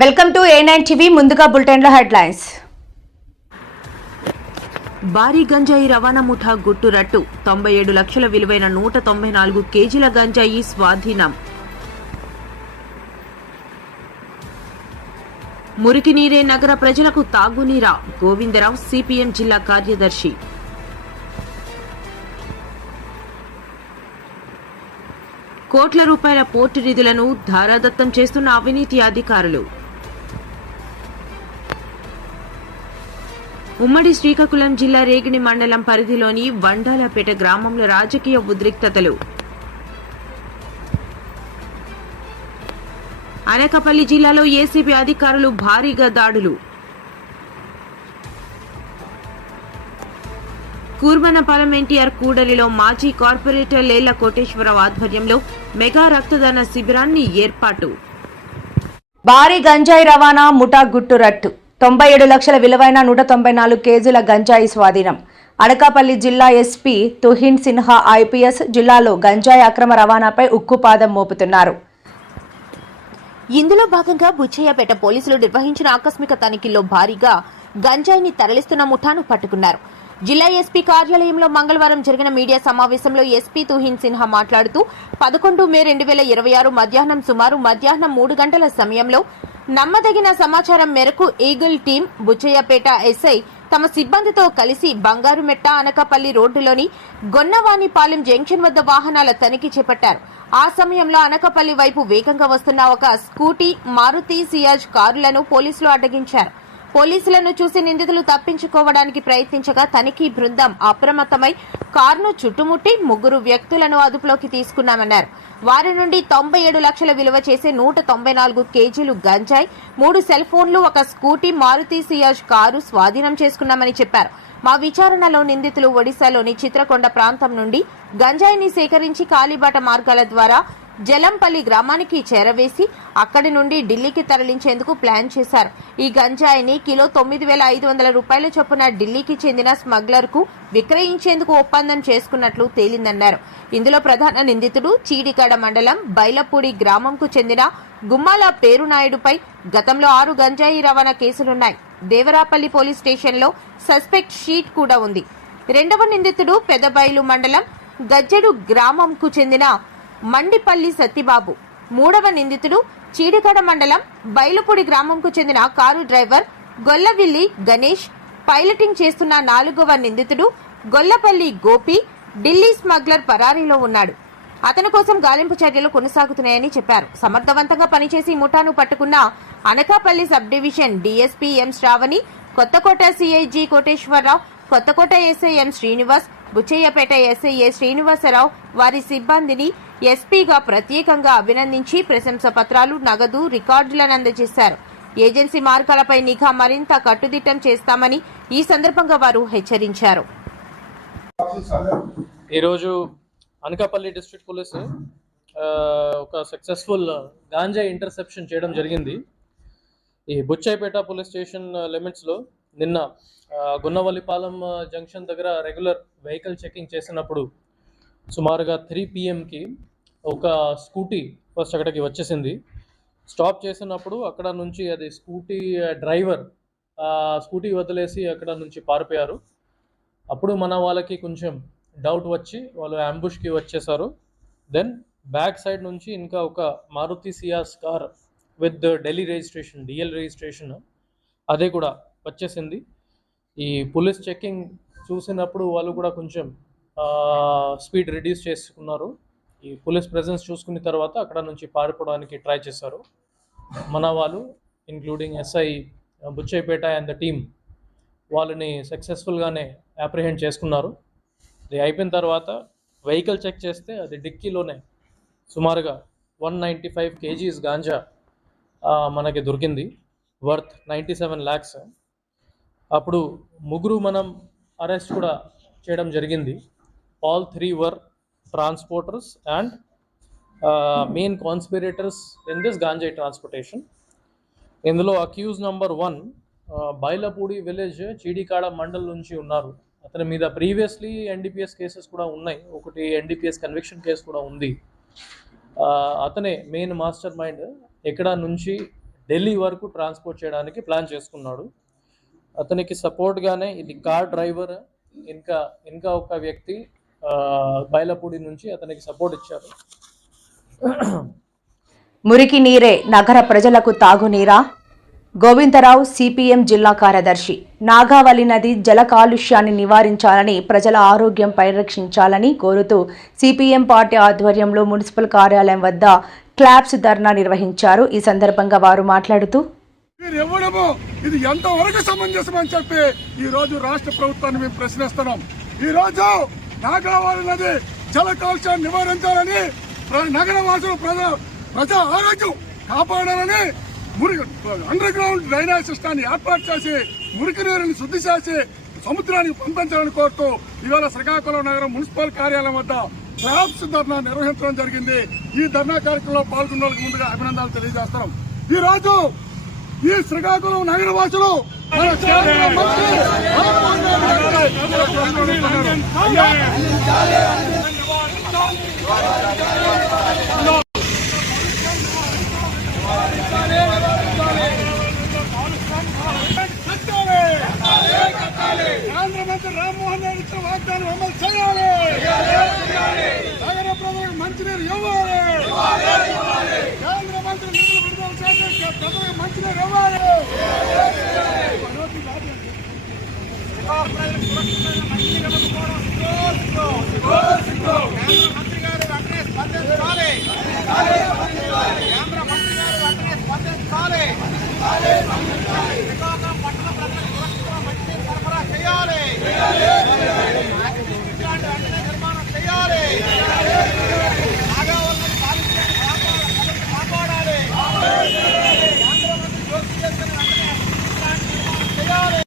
Welcome to A9 TV. ముందుగా బులెటిన్ల headlines. భారీ గంజాయి రవాణా ముఠా గుట్టురట్టు. 97 లక్షల విలువైన 194 కేజీల గంజాయి స్వాధీనం. మురికి నీరే నగర ప్రజలకు తాగునీరా? గోవిందరావు, సిపిఎం జిల్లా కార్యదర్శి. కోట్ల రూపాయల పోర్టు నిధులను ధారాదత్తం చేస్తున్న అవినీతి అధికారులు. ఉమ్మడి శ్రీకాకుళం జిల్లా రేగిణి మండలం పరిధిలోని వండాలపేట గ్రామంలో రాజకీయ ఉద్రిక్తతలు. అనకాపల్లి జిల్లాలో ఏసీబీ అధికారులు భారీగా దాడులు. కూర్మనపాలెం ఎన్టీఆర్ కూడలిలో మాజీ కార్పొరేటర్ లేళ్ల కోటేశ్వరరావు ఆధ్వర్యంలో మెగా రక్తదాన శిబిరాన్ని ఏర్పాటు. భారీ గంజాయి రవాణా ముఠా గుట్టురట్టు. 97 లక్షల విలువైన 194 కేజీల గంజాయి స్వాధీనం. అనకాపల్లి జిల్లా ఎస్పీ తుహిన్ సిన్హా ఐపీఎస్ జిల్లాలో గంజాయి అక్రమ రవాణాపై ఉక్కుపాదం మోపుతున్నారు. ఇందులో భాగంగా బుచ్చయ్యపేట పోలీసులు నిర్వహించిన ఆకస్మిక తనిఖీల్లో భారీగా గంజాయిని తరలిస్తున్న ముఠాను పట్టుకున్నారు. జిల్లా ఎస్పీ కార్యాలయంలో మంగళవారం జరిగిన మీడియా సమావేశంలో ఎస్పీ తుహిన్ సిన్హా మాట్లాడుతూ 11 మే 2026 మధ్యాహ్నం సుమారు 3 గంటల సమయంలో నమ్మదగిన సమాచారం మేరకు ఈగిల్ టీం బుచ్చయ్యపేట ఎస్ఐ తమ సిబ్బందితో కలిసి బంగారుమెట్ట అనకాపల్లి రోడ్డులోని గొన్నవానిపాలెం జంక్షన్ వద్ద వాహనాల తనిఖీ చేపట్టారు. ఆ సమయంలో అనకాపల్లి వైపు వేగంగా వస్తున్న ఒక స్కూటీ, మారుతి సియాజ్ కారులను పోలీసులు అడ్డగించారు. పోలీసులను చూసి నిందితులు తప్పించుకోవడానికి ప్రయత్నించగా తనిఖీ బృందం అప్రమత్తమై కారును చుట్టుముట్టి 3 వ్యక్తులను అదుపులోకి తీసుకున్నామన్నారు. వారి నుండి 97 లక్షల విలువ చేసే 194 కేజీలు గంజాయి, 3 సెల్ ఫోన్లు, ఒక స్కూటీ, మారుతి సియాజ్ కారు స్వాధీనం చేసుకున్నామని చెప్పారు. మా విచారణలో నిందితులు ఒడిశాలోని చిత్రకొండ ప్రాంతం నుండి గంజాయిని సేకరించి కాలిబాట మార్గాల ద్వారా జలంపల్లి గ్రామానికి చేరవేసి అక్కడి నుండి ఢిల్లీకి తరలించేందుకు ప్లాన్ చేశారు. ఈ గంజాయిని కిలో 9,500 రూపాయల చొప్పున ఢిల్లీకి చెందిన స్మగ్లర్ కు విక్రయించేందుకు ఒప్పందం చేసుకున్నట్లు తేలిందన్నారు. ఇందులో ప్రధాన నిందితుడు చీడికాడ మండలం బైలపూడి గ్రామంకు చెందిన గుమ్మాల పేరునాయుడుపై గతంలో 6 గంజాయి రవాణా కేసులున్నాయి. దేవరాపల్లి పోలీస్ స్టేషన్లో సస్పెక్ట్ షీట్ కూడా ఉంది. రెండవ నిందితుడు పెదబైలు మండలం గజ్జెడు గ్రామంకు చెందిన మండిపల్లి సత్తిబాబు. మూడవ నిందితుడు చీడికాడ మండలం బైలుపూడి గ్రామంకు చెందిన car driver Gollavilli Ganesh. Piloting చేస్తున్న 4వ నిందితుడు గొల్లపల్లి గోపి ఢిల్లీ స్మగ్లర్ పరారీలో ఉన్నాడు. అతని కోసం గాలింపు చర్యలు కొనసాగుతున్నాయని చెప్పారు. సమర్థవంతంగా పనిచేసి ముఠాను పట్టుకున్న Anakapalli sub division DSP M Sravani, Kothakota సిఐజీ Koteswararao, Kothakota SI M Srinivas, Buchayyapeta SI A Srinivasarao వారి సిబ్బందిని ఎస్పీగా ప్రత్యేకంగా అభినందించి ప్రశంస పత్రాలు, నగదు, రికార్డులను అందజేశారు. ఏజెన్సీ మార్గాలపై నిఘా మరింత కట్టుదిట్టం చేస్తామని ఈ సందర్భంగా వారు హెచ్చరించారు. ఈరోజు అనకాపల్లి డిస్ట్రిక్ట్ పోలీస్ ఒక సక్సెస్ఫుల్ గాంజా ఇంటర్సెప్షన్ చేయడం జరిగింది. ఈ బుచ్చయ్యపేట పోలీస్ స్టేషన్ లిమిట్స్లో నిన్న గున్నవల్లిపాలెం జంక్షన్ దగ్గర రెగ్యులర్ వెహికల్ చెకింగ్ చేసినప్పుడు సుమారుగా 3 PM ఒక స్కూటీ ఫస్ట్ అక్కడికి వచ్చేసింది. స్టాప్ చేసినప్పుడు అక్కడ నుంచి అది స్కూటీ డ్రైవర్ స్కూటీ వదిలేసి అక్కడ నుంచి పారిపోయారు. అప్పుడు మన వాళ్ళకి కొంచెం డౌట్ వచ్చి వాళ్ళు అంబుష్కి వచ్చేసారు. దెన్ బ్యాక్ సైడ్ నుంచి ఇంకా ఒక Maruti Ciaz car with Delhi registration, DL registration, అదే కూడా వచ్చేసింది. ఈ పోలీస్ చెకింగ్ చూసినప్పుడు వాళ్ళు కూడా కొంచెం స్పీడ్ రిడ్యూస్ చేసుకున్నారు. ఈ పోలీస్ ప్రెజెన్స్ చూసుకున్న తర్వాత అక్కడ నుంచి పారిపోవడానికి ట్రై చేశారు. మన వాళ్ళు including SI Buchayyapeta and the team వాళ్ళని సక్సెస్ఫుల్గానే అప్రిహెండ్ చేసుకున్నారు. అది అయిపోయిన తర్వాత వెహికల్ చెక్ చేస్తే అది డిక్కీలోనే సుమారుగా 195 kgs గాంజా మనకి దొరికింది, వర్త్ 97 lakhs. అప్పుడు 3 మనం అరెస్ట్ కూడా చేయడం జరిగింది. All 3 were transporters and main conspirators in this ganja transportation. ఇందులో accused number 1 Bailapudi village Cheedikada mandal నుంచి ఉన్నారు. అతని మీద ప్రీవియస్లీ ఎన్డీపీఎస్ కేసెస్ కూడా ఉన్నాయి. ఒకటి ఎన్డీపీఎస్ కన్విక్షన్ కేసు కూడా ఉంది. అతనే మెయిన్ మాస్టర్ మైండ్. ఎక్కడ నుంచి ఢిల్లీ వరకు ట్రాన్స్పోర్ట్ చేయడానికి ప్లాన్ చేసుకున్నాడు. అతనికి సపోర్ట్గానే ఇది కార్ డ్రైవర్ ఇంకా ఒక వ్యక్తి బైలపూడి నుంచి అతనికి సపోర్ట్ ఇచ్చారు. మురికి నీరే నగర ప్రజలకు తాగునీరా? గోవిందరావు సిపిఎం జిల్లా కార్యదర్శి. నాగావళి నది జల కాలుష్యాన్ని నివారించాలని, ప్రజల ఆరోగ్యం పరిరక్షించాలని కోరుతూ సిపిఎం పార్టీ ఆధ్వర్యంలో మున్సిపల్ కార్యాలయం వద్ద క్లాప్స్ ధర్నా నిర్వహించారు. ఈ సందర్భంగా వారు మాట్లాడుతూ, ఇది ఎంతవరకు సమంజసమని చెప్పి ఈ రోజు రాష్ట్ర ప్రభుత్వాన్ని మేము ప్రశ్నిస్తున్నాం. ఈ రోజు నాగావళి నది జల కాలుష్యాన్ని నివారించాలని, నగర వాసులు ప్రజా ఆరోగ్యం కాపాడాలని అండర్ గ్రౌండ్ డ్రైనేజ్ సిస్టాన్ని ఏర్పాటు చేసి మురికి నీరుని శుద్ధి చేసి సముద్రానికి పంపించాలని కోరుతూ ఇవాళ శ్రీకాకుళం నగరం మున్సిపల్ కార్యాలయం వద్ద క్లాప్స్ ధర్నా నిర్వహించడం జరిగింది. ఈ ధర్నా కార్యక్రమంలో పాల్గొన్న వాళ్ళకి ముందుగా అభినందనలు తెలియజేస్తున్నాం. ఈ రోజు ఈ శ్రీకాకుళం నగర వాసులు కేంద్ర మంత్రి రామ్మోహన్ రెడ్డి ఇచ్చిన వాగ్దానం అమలు చేయాలి. నగర ప్రజలకు మంచినీరు ఇవ్వాలి. కేంద్ర మంత్రి నిధులు విడుదల చేసి ప్రజలకు మంచినీరు ఇవ్వాలి. మంత్రి గారు వెంటనే స్పందించాలి. కేంద్ర మంత్రి గారు వెంటనే స్పందించాలి. శ్రీకాకుళం పట్టణ ప్రజలకు సురక్షితంగా మంచినీరు సరఫరా చేయాలి. వెంటనే నిర్మాణం చేయాలి. నాగావళి కాలుష్యాన్ని కాపాడాలి. కేంద్ర మంత్రి జోక్యం చేసుకుని వెంటనే నిర్మాణం చేయాలి.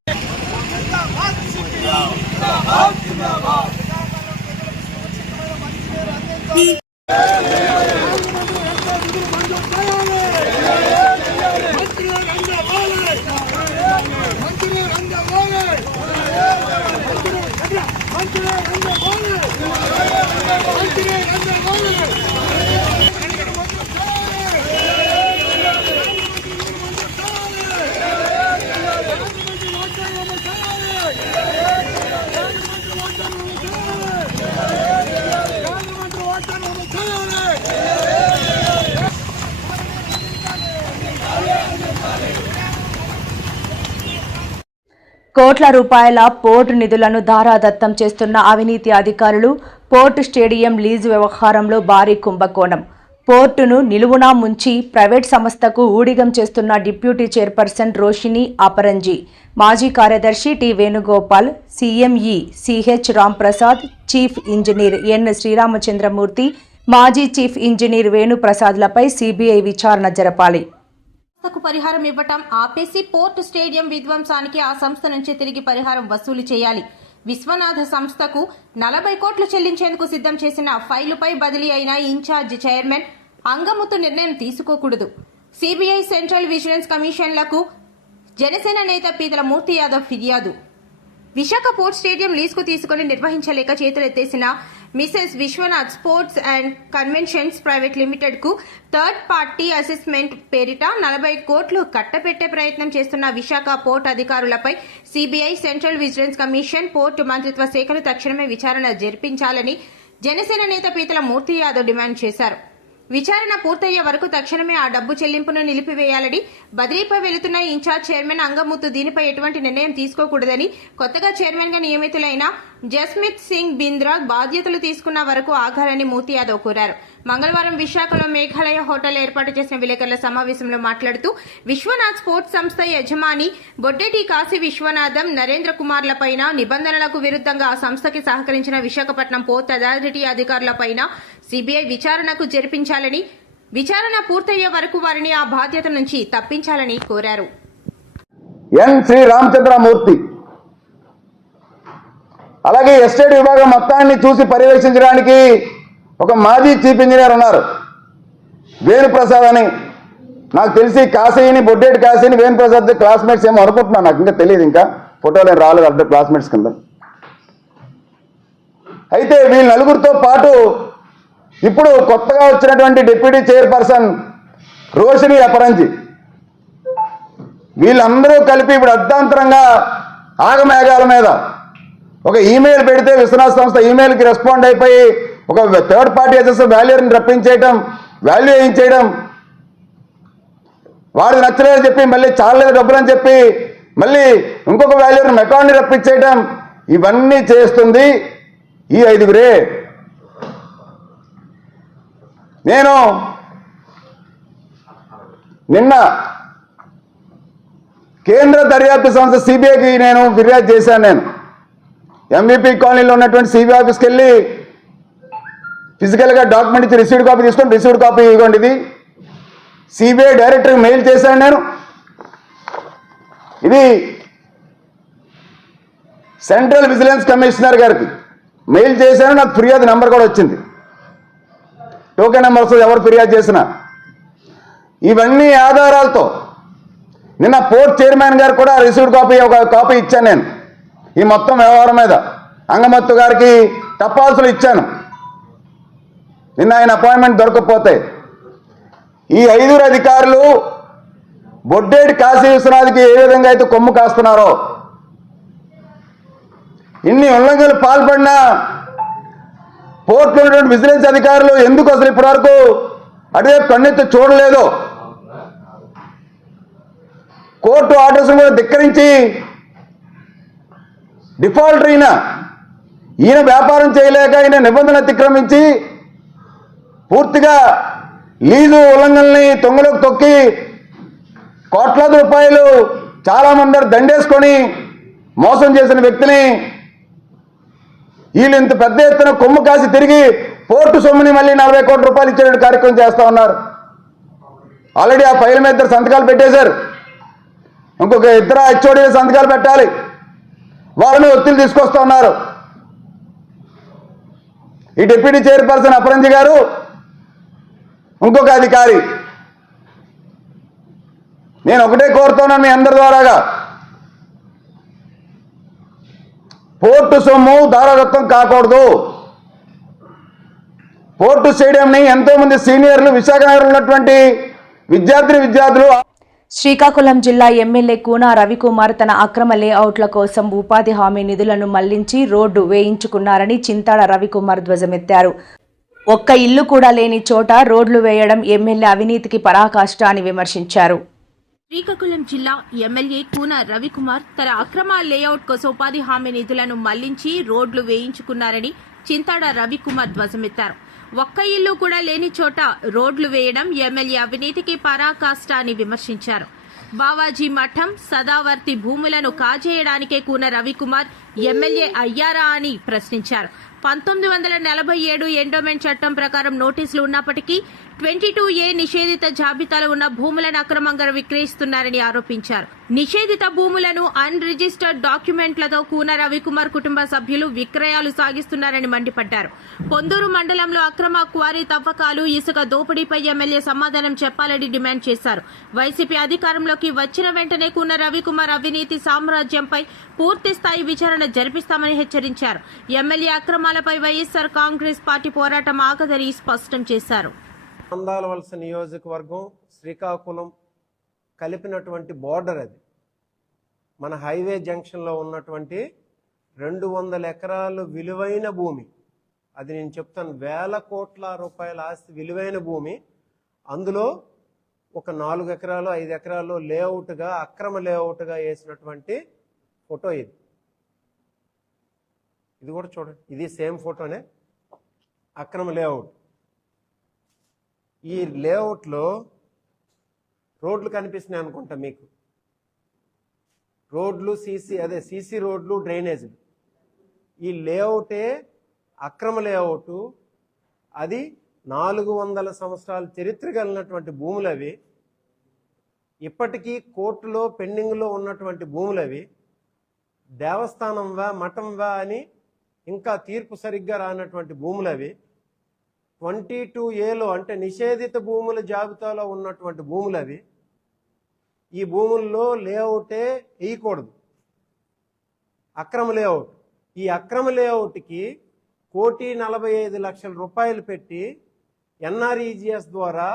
కోట్ల రూపాయల పోర్టు నిధులను ధారాదత్తం చేస్తున్న అవినీతి అధికారులు, పోర్టు స్టేడియం లీజు వ్యవహారంలో భారీ కుంభకోణం. పోర్టును నిలువునా ముంచి ప్రైవేట్ సంస్థకు ఊడిగం చేస్తున్న డిప్యూటీ చైర్పర్సన్ రోషిని అపరంజి, మాజీ కార్యదర్శి T Venugopal, CME CH Ramprasad, chief engineer N Sriramachandramurthy, మాజీ చీఫ్ ఇంజనీర్ వేణుప్రసాద్లపై సిబిఐ విచారణ జరపాలి. సంస్థకు పరిహారం ఇవ్వటం ఆపేసి పోర్టు స్టేడియం విధ్వంసానికి ఆ సంస్థ నుంచి తిరిగి పరిహారం వసూలు చేయాలి. విశ్వనాథ సంస్థకు 40 కోట్లు చెల్లించేందుకు సిద్ధం చేసిన ఫైలుపై బదిలీ అయిన ఇన్ఛార్జ్ చైర్మన్ అంగముత్తు నిర్ణయం తీసుకోకూడదు. సిబిఐ, సెంట్రల్ విజిలెన్స్ కమిషన్లకు జనసేన నేత పీతల మూర్తి యాదవ్ ఫిర్యాదు. విశాఖ పోర్ట్ స్టేడియం లీజుకు తీసుకుని నిర్వహించలేక చేతులెత్తేసిన Mrs Viswanath sports and conventions private limited కు థర్డ్ పార్టీ అసెస్మెంట్ పేరిట 40 కోట్లు కట్టబెట్టే ప్రయత్నం చేస్తున్న విశాఖ పోర్ట్ అధికారులపై CBI, central vigilance commission, port మంత్రిత్వ శాఖలు తక్షణమే విచారణ జరిపించాలని జనసేన నేత పీతల మూర్తి యాదవ్ డిమాండ్ చేశారు. విచారణ పూర్తయ్యే వరకు తక్షణమే ఆ డబ్బు చెల్లింపును నిలిపివేయాలని, బదిలీపై వెళుతున్న ఇన్ఛార్జ్ చైర్మన్ అంగముత్తు దీనిపై ఎటువంటి నిర్ణయం తీసుకోకూడదని, కొత్తగా చైర్మన్ గా నియమితులైన జస్మిత్ సింగ్ బింద్రా బాధ్యతలు తీసుకున్న వరకు ఆగాలని మూర్తి యాదవ్ కోరారు. మంగళవారం విశాఖలో మేఘాలయ హోటల్ ఏర్పాటు చేసిన విలేకరుల సమావేశంలో మాట్లాడుతూ, విశ్వనాథ్ స్పోర్ట్స్ సంస్థ యజమాని బొడ్డెటి కాశీ విశ్వనాథం, నరేంద్ర కుమార్లపైన నిబంధనలకు విరుద్ధంగా ఆ సంస్థకి సహకరించిన విశాఖపట్నం పోర్ట్ అథారిటీ అధికారులపైన సిబిఐ విచారణకు జరిపించాలని, విచారణ పూర్తయ్యే వరకు వారిని ఆ బాధ్యత నుంచి తప్పించాలని కోరారు. ఎన్ శ్రీరామచంద్రమూర్తి అలాగే ఎస్టేట్ విభాగం మొత్తాన్ని చూసి పర్యవేక్షించడానికి ఒక మాజీ చీఫ్ ఇంజనీర్ ఉన్నారు, వేణుప్రసాద్ అని. నాకు తెలిసి కాశీని, బొడ్డేటి కాశీని వేణుప్రసాద్ క్లాస్మేట్స్ ఏమో అనుకుంటున్నాను, నాకు ఇంకా తెలియదు, ఇంకా ఫోటోలు రాలేదు అద్దరు క్లాస్మేట్స్ కింద. అయితే వీళ్ళ నలుగురితో పాటు ఇప్పుడు కొత్తగా వచ్చినటువంటి డిప్యూటీ చైర్పర్సన్ రోషిని అపరంజి, వీళ్ళందరూ కలిపి ఇప్పుడు అర్ధాంతరంగా ఆగమేఘాల మీద ఒక ఈమెయిల్ పెడితే విశ్వనాథ సంస్థ ఈమెయిల్కి రెస్పాండ్ అయిపోయి ఒక థర్డ్ పార్టీ అసెసర్ వాల్యూని రప్పించేయటం, వాల్యూ వేయించేయడం, వాడికి నచ్చలేదని చెప్పి మళ్ళీ చాలలేదు డబ్బులు అని చెప్పి మళ్ళీ ఇంకొక వాల్యూని మెకాన్ని రప్పించేయటం, ఇవన్నీ చేస్తుంది ఈ 5గురే. నేను నిన్న కేంద్ర దర్యాప్తు సంస్థ సిబిఐకి నేను ఫిర్యాదు చేశాను. నేను ఎంవిపి కాలనీలో ఉన్నటువంటి సిబిఐ ఆఫీస్కి వెళ్ళి ఫిజికల్గా డాక్యుమెంట్ ఇచ్చి రిసీవ్డ్ కాపీ తీసుకొని రిసీవ్డ్ కాపీ ఇవ్వండి, ఇది సిబిఐ డైరెక్టర్కి మెయిల్ చేశాను. నేను ఇది సెంట్రల్ విజిలెన్స్ కమిషనర్ గారికి మెయిల్ చేశాను. నాకు ఫిర్యాదు నెంబర్ కూడా వచ్చింది, టోకెన్ నెంబర్స్ ఎవరు ఫిర్యాదు చేసినా. ఇవన్నీ ఆధారాలతో నిన్న పోర్ట్ చైర్మన్ గారు కూడా రిసీవ్డ్ కాపీ ఒక కాపీ ఇచ్చాను నేను. ఈ మొత్తం వ్యవహారం మీద అంగమత్తు గారికి టపాసులు ఇచ్చాను. నిన్న ఆయన అపాయింట్మెంట్ దొరకకపోతే ఈ 5 అధికారులు బొడ్డేటి కాశీ విశ్వనాథ్కి ఏ విధంగా అయితే కొమ్ము కాస్తున్నారో, ఇన్ని ఉల్లంఘనలు పాల్పడినా పోర్టులో ఉన్నటువంటి విజిలెన్స్ అధికారులు ఎందుకు అసలు ఇప్పటివరకు అటువైపు కన్నెత్తి చూడలేదు, కోర్టు ఆర్డర్స్ కూడా ధిక్కరించి డిఫాల్టర్ ఈయన వ్యాపారం చేయలేక ఈయన నిబంధనలు అతిక్రమించి పూర్తిగా లీజు ఉల్లంఘనల్ని తొంగలోకి తొక్కి కోట్లాది రూపాయలు చాలామంది దండేసుకొని మోసం చేసిన వ్యక్తిని వీళ్ళు ఇంత పెద్ద ఎత్తున కొమ్ము కాసి తిరిగి పోర్టు సొమ్ముని మళ్ళీ 40 కోట్ల రూపాయలు ఇచ్చే కార్యక్రమం చేస్తూ ఉన్నారు. ఆల్రెడీ ఆ ఫైల్ మీద 2 సంతకాలు పెట్టేశారు. ఇంకొక 2 హెచ్ఓడి సంతకాలు పెట్టాలి. వాళ్ళని ఒత్తిడి తీసుకొస్తూ ఉన్నారు. ఈ డిప్యూటీ చైర్పర్సన్ అపరంజి గారు, ఇంకొక అధికారి. నేను ఒకటే కోరుతున్నాను మీ అందరి ద్వారాగా, పోర్టు సొమ్ము దారాదత్తం కాకూడదు. పోర్టు స్టేడియంని ఎంతో మంది సీనియర్లు విశాఖ నగరంలో ఉన్నటువంటి విద్యార్థులు శ్రీకాకుళం జిల్లా ఎమ్మెల్యే కూనా రవికుమార్ తన అక్రమ లేఅవుట్ల కోసం ఉపాధి హామీ నిధులను మళ్లించి రోడ్డు వేయించుకున్నారని చింతాడ రవికుమార్ ధ్వజమెత్తారు. ఒక్క ఇల్లు కూడా లేని చోట రోడ్లు వేయడం ఎమ్మెల్యే అవినీతికి పరాకాష్ట అని విమర్శించారు. శ్రీకాకుళం జిల్లా ఎమ్మెల్యే కూన రవికుమార్ తన అక్రమ లేఅవుట్ కోసం ఉపాధి హామీ నిధులను మళ్లించి రోడ్లు వేయించుకున్నారని చింతాడ రవికుమార్ ధ్వజమెత్తారు. ఒక్క ఇల్లు కూడా లేని చోట రోడ్లు వేయడం ఎమ్మెల్యే అవినీతికి పరాకాష్ట అని విమర్శించారు. బావాజీ మఠం సదావర్తి భూములను కాజేయడానికే కూన రవికుమార్ ఎమ్మెల్యే అయ్యారా అని ప్రశ్నించారు. 1947 ఎండోమెంట్ చట్టం ప్రకారం నోటీసులు ఉన్నప్పటికీ 22A నిషేధిత జాబితాలో ఉన్న భూములను అక్రమంగా విక్రయిస్తున్నారని ఆరోపించారు. నిషేధిత భూములను అన్ రిజిస్టర్డ్ డాక్యుమెంట్లతో కూన రవికుమార్ కుటుంబ సభ్యులు విక్రయాలు సాగిస్తున్నారని మండిపడ్డారు. పొందూరు మండలంలో అక్రమ క్వారీ తవ్వకాలు, ఇసుక దోపిడీపై ఎమ్మెల్యే సమాధానం చెప్పాలని డిమాండ్ చేశారు. వైసీపీ అధికారంలోకి వచ్చిన వెంటనే కూన రవికుమార్ అవినీతి సామ్రాజ్యంపై పూర్తి స్థాయి విచారణ జరిపిస్తామని హెచ్చరించారు. ఎమ్మెల్యే అక్రమాలపై వైఎస్ఆర్ కాంగ్రెస్ పార్టీ పోరాటం ఆగదని స్పష్టం చేశారు. అందాలవలస నియోజకవర్గం శ్రీకాకుళం కలిపినటువంటి బోర్డర్ అది. మన హైవే జంక్షన్లో ఉన్నటువంటి 200 ఎకరాలు విలువైన భూమి అది. నేను చెప్తాను, వేల కోట్ల రూపాయల ఆస్తి విలువైన భూమి. అందులో ఒక 4 ఎకరాలు 5 ఎకరాలు లేఅవుట్గా, అక్రమ లేఅవుట్గా వేసినటువంటి ఫోటో ఇది. ఇది కూడా చూడండి, ఇది సేమ్ ఫోటోనే, అక్రమ లేఅవుట్. ఈ లేఅవుట్లో రోడ్లు కనిపిస్తున్నాయి అనుకుంటా మీకు, రోడ్లు సీసీ రోడ్లు, డ్రైనేజీలు. ఈ లేఅవుటే అక్రమ లేఅవుట్. అది 400 సంవత్సరాల చరిత్ర కలిగినటువంటి భూములు అవి. ఇప్పటికీ కోర్టులో పెండింగ్లో ఉన్నటువంటి భూములు అవి. దేవస్థానంవా మఠంవా అని ఇంకా తీర్పు సరిగ్గా రానటువంటి భూములు అవి. 22Aలో అంటే నిషేధిత భూముల జాబితాలో ఉన్నటువంటి భూములు అవి. ఈ భూముల్లో లేఅవుటే వేయకూడదు, అక్రమ లేఅవుట్. ఈ అక్రమ లేఅవుట్కి 1,45,00,000 రూపాయలు పెట్టి NREGS ద్వారా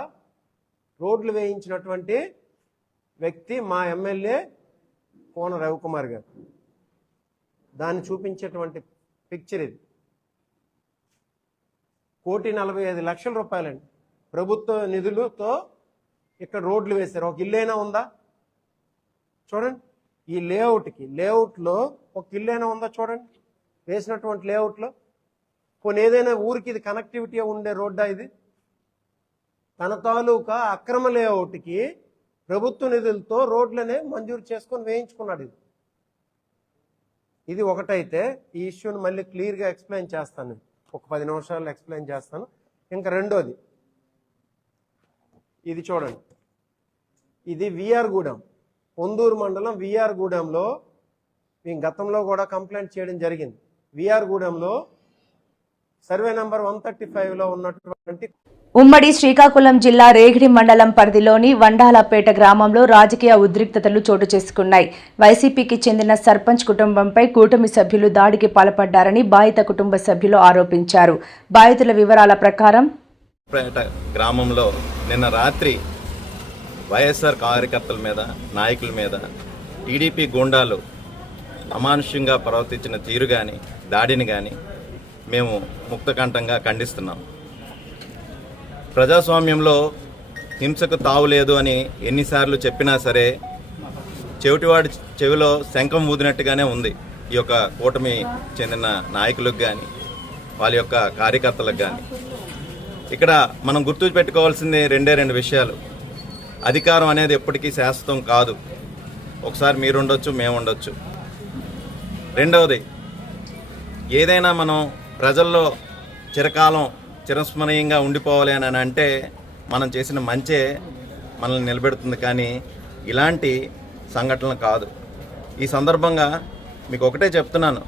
రోడ్లు వేయించినటువంటి వ్యక్తి మా ఎమ్మెల్యే కోన రవికుమార్ గారు. దాన్ని చూపించేటువంటి పిక్చర్ ఇది. 1,45,00,000 రూపాయలండి ప్రభుత్వ నిధులతో ఇక్కడ రోడ్లు వేశారు. ఒక ఇల్లైనా ఉందా చూడండి. ఈ లేఅవుట్లో ఒక ఇల్లైనా ఉందా చూడండి, వేసినటువంటి లేఅవుట్లో. కొన్ని ఏదైనా ఊరికి ఇది కనెక్టివిటీ ఉండే రోడ్డా ఇది? తన తాలూకా అక్రమ లేఅవుట్కి ప్రభుత్వ నిధులతో రోడ్లనే మంజూరు చేసుకొని వేయించుకున్నాడు. ఇది ఒకటైతే ఈ ఇష్యూని మళ్ళీ క్లియర్గా ఎక్స్ప్లెయిన్ చేస్తాను, ఒక 10 నిమిషాలు ఎక్స్ప్లెయిన్ చేస్తాను. ఇంకా రెండోది ఇది చూడండి. ఇది విఆర్ గూడెం, పొందూరు మండలం విఆర్ గూడెంలో మేము గతంలో కూడా కంప్లైంట్ చేయడం జరిగింది. విఆర్ గూడెంలో సర్వే నంబర్ 135లో ఉన్నటువంటి ఉమ్మడి శ్రీకాకుళం జిల్లా రేగిడి మండలం పరిధిలోని వండాలపేట గ్రామంలో రాజకీయ ఉద్రిక్తతలు చోటు చేసుకున్నాయి. వైసీపీకి చెందిన సర్పంచ్ కుటుంబంపై కూటమి సభ్యులు దాడికి పాల్పడ్డారని బాధిత కుటుంబ సభ్యులు ఆరోపించారు. బాధితుల వివరాల ప్రకారం గ్రామంలో నిన్న రాత్రి వైఎస్ఆర్ కార్యకర్తల మీద, నాయకుల మీద టీడీపీ గూండాలు అమానుష్యంగా ప్రవర్తించిన తీరు కానీ, దాడిని కానీ మేము ముక్తకంఠంగా ఖండిస్తున్నాం. ప్రజాస్వామ్యంలో హింసకు తావులేదు అని ఎన్నిసార్లు చెప్పినా సరే చెవిటివాడి చెవిలో శంఖం ఊదినట్టుగానే ఉంది ఈ యొక్క కూటమి చెందిన నాయకులకు కానీ, వాళ్ళ యొక్క కార్యకర్తలకు కానీ. ఇక్కడ మనం గుర్తుపెట్టుకోవాల్సింది రెండు విషయాలు. అధికారం అనేది ఎప్పటికీ శాశ్వతం కాదు. ఒకసారి మీరుండొచ్చు, మేముండొచ్చు. రెండవది, ఏదైనా మనం ప్రజల్లో చిరకాలం చిరస్మరణీయంగా ఉండిపోవాలి అని అంటే మనం చేసిన మంచే మనల్ని నిలబెడుతుంది, కానీ ఇలాంటి సంఘటనలు కాదు. ఈ సందర్భంగా మీకు ఒకటే చెప్తున్నాను,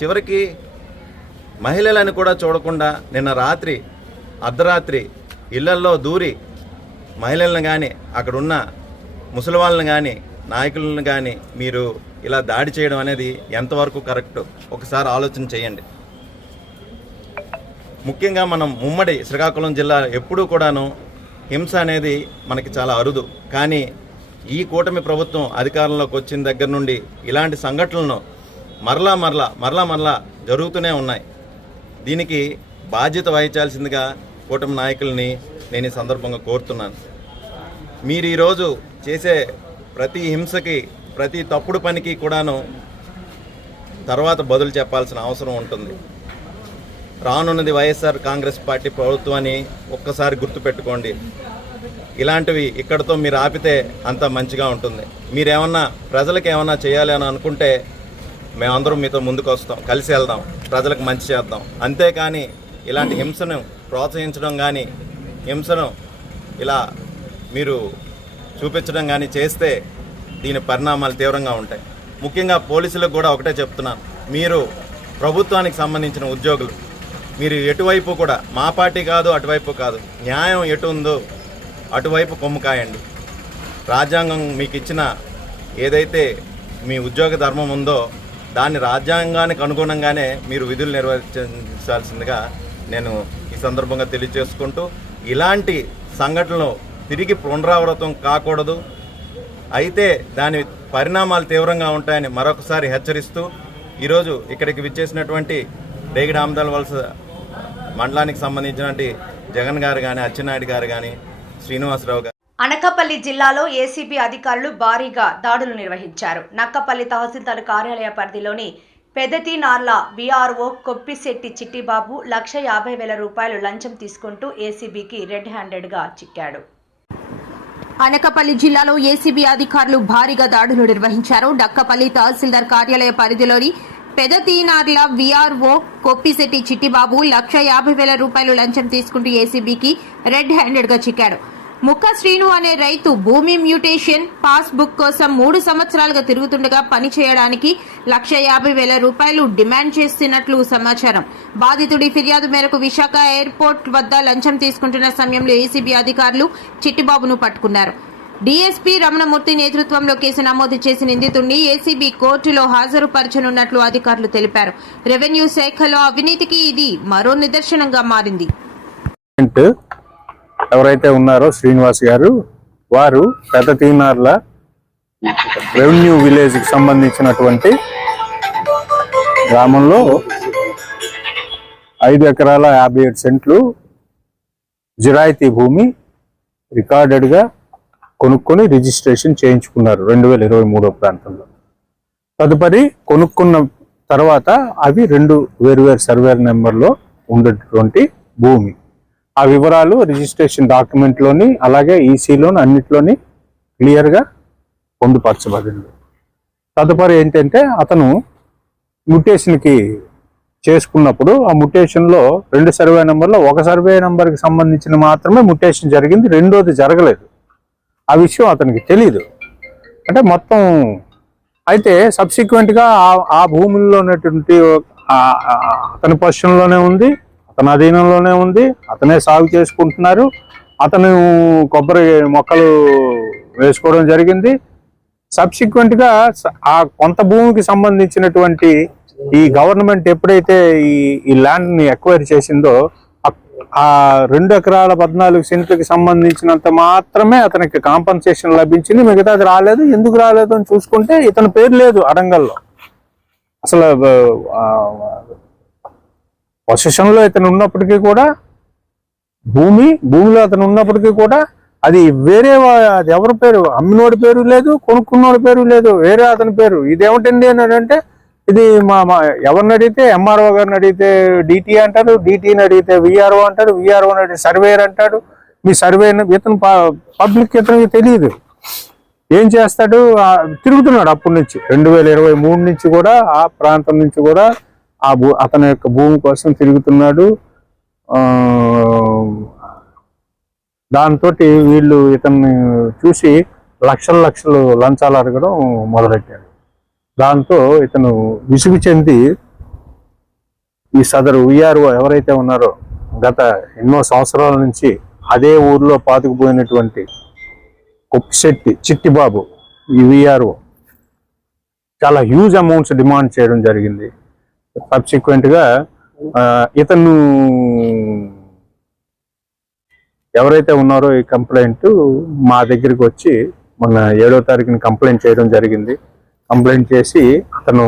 చివరికి మహిళలను కూడా చూడకుండా నిన్న రాత్రి అర్ధరాత్రి ఇళ్లల్లో దూరి మహిళలను కానీ, అక్కడున్న ముసలి వాళ్ళని కానీ, నాయకులను కానీ మీరు ఇలా దాడి చేయడం అనేది ఎంతవరకు కరెక్ట్ ఒకసారి ఆలోచన చేయండి. ముఖ్యంగా మనం ఉమ్మడి శ్రీకాకుళం జిల్లా ఎప్పుడూ కూడాను హింస అనేది మనకి చాలా అరుదు. కానీ ఈ కూటమి ప్రభుత్వం అధికారంలోకి వచ్చిన దగ్గర నుండి ఇలాంటి సంఘటనలను మరలా జరుగుతూనే ఉన్నాయి. దీనికి బాధ్యత వహించాల్సిందిగా కూటమి నాయకుల్ని నేను ఈ సందర్భంగా కోరుతున్నాను. మీరు ఈరోజు చేసే ప్రతి హింసకి, ప్రతి తప్పుడు పనికి కూడాను తర్వాత బదులు చెప్పాల్సిన అవసరం ఉంటుంది. రానున్నది వైఎస్ఆర్ కాంగ్రెస్ పార్టీ ప్రభుత్వాన్ని ఒక్కసారి గుర్తుపెట్టుకోండి. ఇలాంటివి ఇక్కడతో మీరు ఆపితే అంత మంచిగా ఉంటుంది. మీరేమన్నా ప్రజలకు ఏమన్నా చేయాలి అని అనుకుంటే మేమందరం మీతో ముందుకు వస్తాం, కలిసి వెళ్దాం, ప్రజలకు మంచి చేద్దాం. అంతేకాని ఇలాంటి హింసను ప్రోత్సహించడం కానీ, హింసను ఇలా మీరు చూపించడం కానీ చేస్తే దీని పరిణామాలు తీవ్రంగా ఉంటాయి. ముఖ్యంగా పోలీసులకు కూడా ఒకటే చెప్తున్నాను, మీరు ప్రభుత్వానికి సంబంధించిన ఉద్యోగులు, మీరు ఎటువైపు కూడా, మా పార్టీ కాదు అటువైపు కాదు, న్యాయం ఎటు ఉందో అటువైపు కొమ్ము కాయండి. రాజ్యాంగం మీకు ఇచ్చిన ఏదైతే మీ ఉద్యోగ ధర్మం ఉందో దాన్ని రాజ్యాంగానికి అనుగుణంగానే మీరు విధులు నిర్వహించాల్సిందిగా నేను ఈ సందర్భంగా తెలియజేసుకుంటూ, ఇలాంటి సంఘటనలు తిరిగి పునరావృతం కాకూడదు, అయితే దాని పరిణామాలు తీవ్రంగా ఉంటాయని మరొకసారి హెచ్చరిస్తూ, ఈరోజు ఇక్కడికి విచ్చేసినటువంటి రేగిడి ఆమదాల వలస మండలానికి సంబంధించినటువంటి జగన్ గారు కానీ, అచ్చెన్నాయుడు గారు కానీ, శ్రీనివాసరావు గారు. అనకాపల్లి జిల్లాలో ఏసీబీ అధికారులు భారీగా దాడులు నిర్వహించారు. నక్కపల్లి తహసీల్దార్ కార్యాలయ పరిధిలోని పెదతీనార్ల వీఆర్ఓ కొప్పిశెట్టి చిట్టిబాబు 1,50,000 రూపాయలు లంచం తీసుకుంటూ ఏసీబీకి రెడ్ హ్యాండెడ్గా చిక్కాడు. అనకాపల్లి జిల్లాలో ఏసీబీ అధికారులు భారీగా దాడులు నిర్వహించారు. నక్కపల్లి తహసీల్దార్ కార్యాలయ పరిధిలోని పెదతీనార్ల వీఆర్ఓ కొప్పిశెట్టి చిట్టిబాబు 1,50,000 రూపాయలు లంచం తీసుకుంటూ ఏసీబీకి రెడ్ హ్యాండెడ్గా చిక్కాడు. ముక్క శ్రీను అనే రైతు భూమి మ్యూటేషన్ పాస్ బుక్ కోసం 3 సంవత్సరాలుగా తిరుగుతుండగా పని చేయడానికి 1,50,000 రూపాయలు డిమాండ్ చేస్తున్నట్లు సమాచారం. బాధితుడి ఫిర్యాదు మేరకు విశాఖ ఎయిర్పోర్ట్ వద్ద లంచం తీసుకుంటున్న సమయంలో ఏసీబీ అధికారులు చిట్టిబాబును పట్టుకున్నారు. డీఎస్పీ రమణమూర్తి నేతృత్వంలో కేసు నమోదు చేసి నిందితుడిని ఏసీబీ కోర్టులో హాజరుపరచనున్నట్లు అధికారులు తెలిపారు. రెవెన్యూ శాఖలో అవినీతికి ఇది మరో నిదర్శనంగా మారింది. ఎవరైతే ఉన్నారో శ్రీనివాస్ గారు, వారు పెదతీనార్ల రెవెన్యూ విలేజ్కి సంబంధించినటువంటి గ్రామంలో 5 ఎకరాల 57 సెంట్లు జిరాయితీ భూమి రికార్డెడ్గా కొనుక్కొని రిజిస్ట్రేషన్ చేయించుకున్నారు 2023 ప్రాంతంలో. తదుపరి కొనుక్కున్న తర్వాత అవి 2 వేరువేరు సర్వే నెంబర్లో ఉండేటువంటి భూమి. ఆ వివరాలు రిజిస్ట్రేషన్ డాక్యుమెంట్లోని అలాగే ఈసీలోని అన్నిట్లోని క్లియర్గా పొందుపరచబడింది. తదుపరి ఏంటంటే అతను మ్యుటేషన్కి చేసుకున్నప్పుడు ఆ మ్యుటేషన్లో 2 సర్వే నెంబర్లో 1 సర్వే నెంబర్కి సంబంధించిన మాత్రమే మ్యుటేషన్ జరిగింది, రెండోది జరగలేదు. ఆ విషయం అతనికి తెలీదు. అంటే మొత్తం అయితే సబ్సిక్వెంట్గా ఆ భూముల్లో ఉన్నటువంటి అతని పొజిషన్లోనే ఉంది, అతని అధీనంలోనే ఉంది, అతనే సాగు చేసుకుంటున్నారు. అతను కొబ్బరి మొక్కలు వేసుకోవడం జరిగింది. సబ్సిక్వెంట్గా ఆ కొంత భూమికి సంబంధించినటువంటి ఈ గవర్నమెంట్ ఎప్పుడైతే ఈ ల్యాండ్ని ఎక్వైర్ చేసిందో ఆ 2 ఎకరాల 14 సెంట్లకి సంబంధించినంత మాత్రమే అతనికి కాంపన్సేషన్ లభించింది, మిగతాది రాలేదు. ఎందుకు రాలేదు అని చూసుకుంటే ఇతని పేరు లేదు అడంగల్లో. అసలు పొజిషన్లో ఇతను ఉన్నప్పటికీ కూడా భూమిలో అతను ఉన్నప్పటికీ కూడా అది వేరే అది ఎవరి పేరు, అమ్మినోడి పేరు లేదు, కొనుక్కున్నోడి పేరు లేదు, వేరే అతని పేరు. ఇదేమిటండి అని అంటే ఇది ఎవరిని అడిగితే ఎంఆర్ఓ గారిని అడిగితే డిటి అంటారు, డిటిని అడిగితే విఆర్ఓ అంటారు, విఆర్ఓని అడిగితే సర్వేయర్ అంటాడు. మీ సర్వే ఇతను పబ్లిక్ ఇతనికి తెలియదు. ఏం చేస్తాడు, తిరుగుతున్నాడు అప్పటి నుంచి 2023 నుంచి కూడా ఆ ప్రాంతం నుంచి కూడా అతని యొక్క భూమి కోసం తిరుగుతున్నాడు. దాంతో వీళ్ళు ఇతన్ని చూసి లక్షలు లంచాలు అడగడం మొదలెట్టాడు. దాంతో ఇతను విసుగు చెంది ఈ సదరు విఆర్ఓ ఎవరైతే ఉన్నారో గత ఎన్నో సంవత్సరాల నుంచి అదే ఊర్లో పాతుకుపోయినటువంటి కొప్పిశెట్టి చిట్టిబాబు ఈ విఆర్ఓ చాలా హ్యూజ్ అమౌంట్స్ డిమాండ్ చేయడం జరిగింది. సబ్సిక్వెంట్గా ఇతను ఎవరైతే ఉన్నారో ఈ కంప్లైంట్ మా దగ్గరికి వచ్చి మొన్న 7వ తారీఖున కంప్లైంట్ చేయడం జరిగింది. కంప్లైంట్ చేసి అతను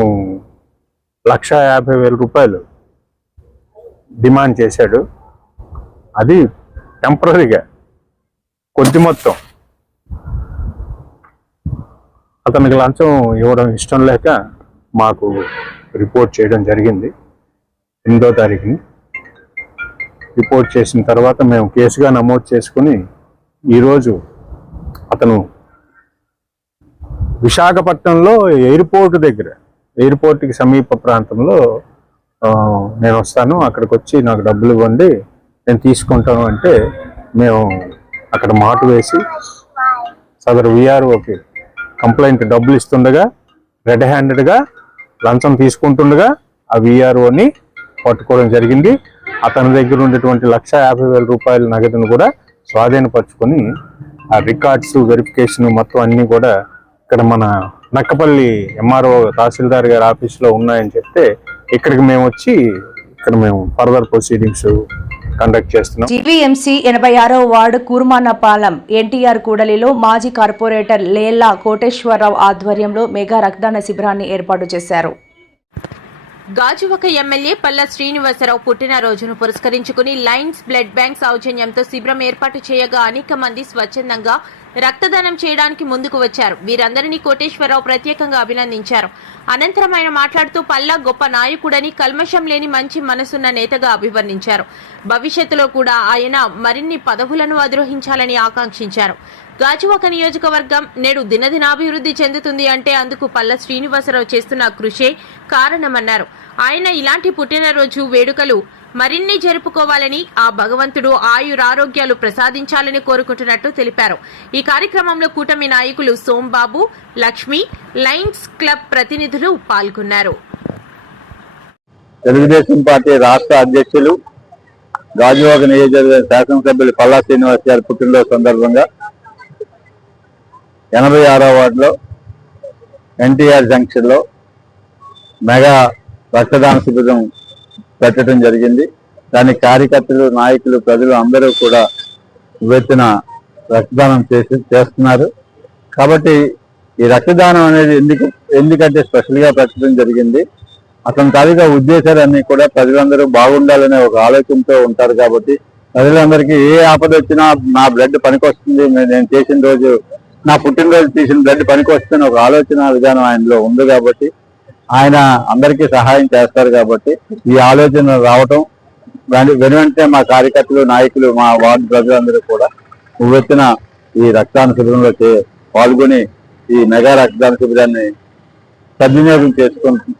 1,50,000 రూపాయలు డిమాండ్ చేశాడు. అది టెంపరీగా కొద్ది మొత్తం. అతనికి లంచం ఇవ్వడం ఇష్టం లేక మాకు రిపోర్ట్ చేయడం జరిగింది 8వ తారీఖుని. రిపోర్ట్ చేసిన తర్వాత మేము కేసుగా నమోదు చేసుకుని ఈరోజు అతను విశాఖపట్నంలో ఎయిర్పోర్ట్కి సమీప ప్రాంతంలో నేను వస్తాను, అక్కడికి వచ్చి నాకు డబ్బులు ఇవ్వండి నేను తీసుకుంటాను అంటే మేము అక్కడ మాటు వేసి సదరు విఆర్ఓకి కంప్లైంట్ డబ్బులు ఇస్తుండగా రెడ్ హ్యాండెడ్గా లంచం తీసుకుంటుండగా ఆ విఆర్ఓని పట్టుకోవడం జరిగింది. అతని దగ్గర ఉండేటువంటి 1,50,000 రూపాయల నగదును కూడా స్వాధీనపరుచుకొని ఆ రికార్డ్స్ వెరిఫికేషన్ మొత్తం అన్నీ కూడా ఇక్కడ మన నక్కపల్లి ఎంఆర్ఓ తహసీల్దార్ గారి ఆఫీస్లో ఉన్నాయని చెప్తే ఇక్కడికి మేము వచ్చి ఇక్కడ మేము ఫర్దర్ ప్రొసీడింగ్స్ కండక్ట్ చేస్తున్నాం. జీవీఎంసీ 86వ వార్డు కూర్మానపాలెం ఎన్టీఆర్ కూడలిలో మాజీ కార్పొరేటర్ లేల్లా కోటేశ్వరరావు ఆధ్వర్యంలో మెగా రక్తదాన శిబిరాన్ని ఏర్పాటు చేశారు. గాజువాక ఎమ్మెల్యే పల్లా శ్రీనివాసరావు పుట్టినరోజును పురస్కరించుకుని లయన్స్ బ్లడ్ బ్యాంక్ సౌజన్యంతో శిబిరం ఏర్పాటు చేయగా అనేక మంది స్వచ్ఛందంగా రక్తదానం చేయడానికి ముందుకు వచ్చారు. వీరందరినీ కోటేశ్వరరావు ప్రత్యేకంగా అభినందించారు. అనంతరం ఆయన మాట్లాడుతూ పల్లా గొప్ప నాయకుడని, కల్మషం లేని మంచి మనసున్న నేతగా అభివర్ణించారు. భవిష్యత్తులో కూడా ఆయన మరిన్ని పదవులను అధిరోహించాలని ఆకాంక్షించారు. గాజువాక నియోజకవర్గం నేడు దినదినాభివృద్ధి చెందుతుంది అంటే అందుకు పల్లా శ్రీనివాసరావు చేస్తున్న కృషే కారణమన్నారు. ఆయన ఇలాంటి పుట్టినరోజు వేడుకలు మరిన్ని జరుపుకోవాలని, ఆ భగవంతుడు ఆయురారోగ్యాలు ప్రసాదించాలని కోరుకుంటున్నట్టు తెలిపారు. ఈ కార్యక్రమంలో కూటమి నాయకులు సోంబాబు, లక్ష్మి, లయన్స్ క్లబ్ ప్రతినిధులు పాల్గొన్నారు. తెలుగుదేశం పార్టీ రాష్ట్ర అధ్యక్షులు గాజువాక నియోజకవర్గ శాసనసభ్యులు పల్లా శ్రీనివాస్ గారి పుట్టినరోజు సందర్భంగా 86వ వార్డులో ఎన్టీఆర్ జంక్షన్లో మెగా రక్తదాన శిబిరం పెట్టడం జరిగింది. దాని కార్యకర్తలు, నాయకులు, ప్రజలు అందరూ కూడా ఉవ్వెత్తున రక్తదానం చేస్తున్నారు. కాబట్టి ఈ రక్తదానం అనేది ఎందుకంటే స్పెషల్గా పెట్టడం జరిగింది. అతని తాలూకా ఉద్దేశాలన్నీ కూడా ప్రజలందరూ బాగుండాలనే ఒక ఆలోచనతో ఉంటారు కాబట్టి ప్రజలందరికీ ఏ ఆపద వచ్చినా నా బ్లడ్ పనికొస్తుంది, నేను చేసిన రోజు నా పుట్టినరోజు తీసిన బ్లడ్ పనికొస్తుందని ఒక ఆలోచన విధానం ఆయనలో ఉంది కాబట్టి ఆయన అందరికీ సహాయం చేస్తారు. కాబట్టి ఈ ఆలోచన రావటం వెనువెంటనే మా కార్యకర్తలు, నాయకులు, మా వార్డు ప్రజలందరూ కూడా ఉవ్వెత్తున ఈ రక్తదాన శిబిరంలో పాల్గొని ఈ మెగా రక్తదాన శిబిరాన్ని సద్వినియోగం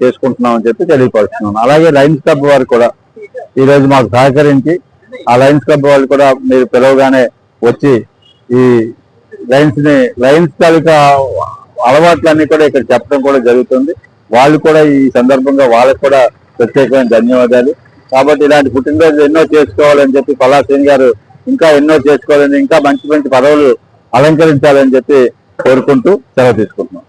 చేసుకుంటున్నామని చెప్పి తెలియపరుస్తున్నాను. అలాగే లయన్స్ క్లబ్ వారు కూడా ఈరోజు మాకు సహకరించి ఆ లయన్స్ క్లబ్ వాళ్ళు కూడా మీరు పిలవగానే వచ్చి ఈ లయన్స్ తాలూకా అలవాట్లన్నీ కూడా ఇక్కడ చెప్పడం కూడా జరుగుతుంది. వాళ్ళు కూడా ఈ సందర్భంగా వాళ్ళకు కూడా ప్రత్యేకమైన ధన్యవాదాలు. కాబట్టి ఇలాంటి పుట్టినరోజు ఎన్నో చేసుకోవాలని చెప్పి పల్లాసేని గారు ఇంకా ఎన్నో చేసుకోవాలని, ఇంకా మంచి మంచి పదవులు అలంకరించాలని చెప్పి కోరుకుంటూ సెలవు తీసుకుంటున్నాం.